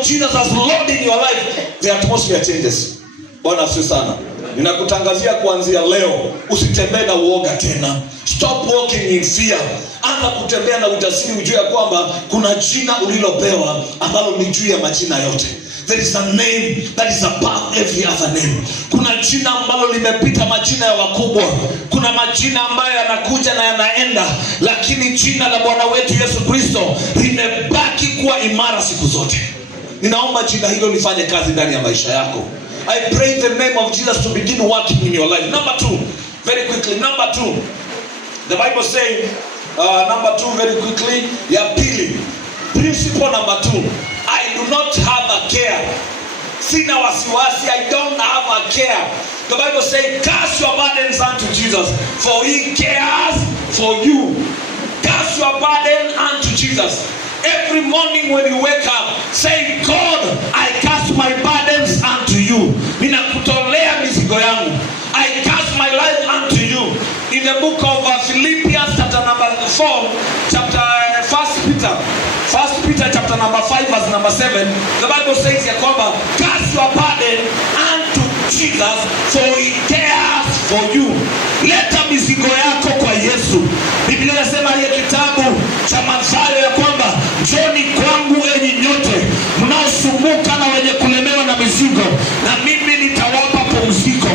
of Jesus as Lord in your life, the atmosphere changes. Bwana asifiwe sana. Ninakutangazia kuanzia leo usitembee na uoga tena. Stop walking in fear. Anza kutembea na ujasiri, ujue ya kwamba kuna jina ulilopewa ambalo ni juu ya majina yote. There is a name that is above every other name. Kuna jina ambalo limepita majina ya wakubwa. Kuna majina ambayo yanakuja na yanaenda, lakini jina la Bwana wetu Yesu Kristo limebaki kuwa imara siku zote. Ninaomba jina hilo lifanye kazi ndani ya maisha yako. I pray the name of Jesus to begin working in your life. Number 2, very quickly. Number 2, the Bible saying, number 2, very quickly. Ya pili, principle number 2. I do not have a care. Sina wasiwasi. I don't have a care. The Bible says, cast your burdens unto Jesus, for he cares for you. Cast your burden unto Jesus. Every morning when you wake up, say, God, I cast my burdens unto you. Ninakutolea mizigo yangu. I cast my life unto you. In the book of Philippians chapter number 4, First Peter chapter number 5 verse number 7, the Bible says ya kwamba, cast your burden unto Jesus, for he cares for you. Leta mizigo yako kwa Yesu. Biblia inasema ile kitabu cha Mathayo ya kwamba, njoni kwangu enyi nyote mnaosumbuka na wenye kulemewa na mizigo, na mimi nitawapa pumziko.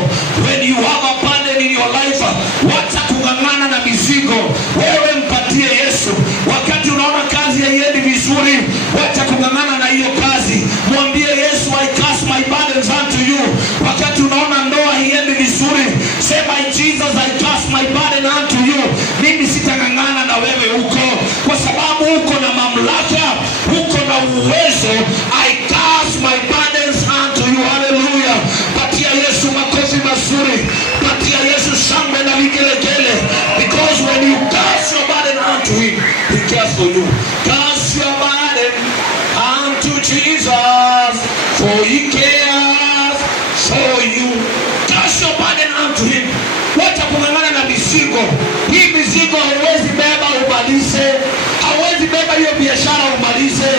When you have a burden in your life, wacha kung'ang'ana na mizigo. Wewe mpatie Yesu. Wakati unaona kazi haiendi vizuri, wacha kung'ang'ana na hiyo kazi. Mwambie Yesu, I cast my burdens unto you. Wakati unaona ndoa haiendi vizuri, sema, Jesus, I cast my burden unto you. Mimi sitang'ang'ana na wewe huko, kwa sababu uko na mamlaka, uko na uwezo. I cast my burdens unto you. Hallelujah. Patia Yesu makofi mazuri. Patia Yesu shangwe na vigelegele. Because when you cast your burden unto him, he cares for you. Cast your burden unto Jesus, for he cares for you. Cast your burden unto him. Wacha kung'ang'ana na mizigo. Hii mizigo hauwezi beba umalize. Hauwezi beba hiyo biashara umalize.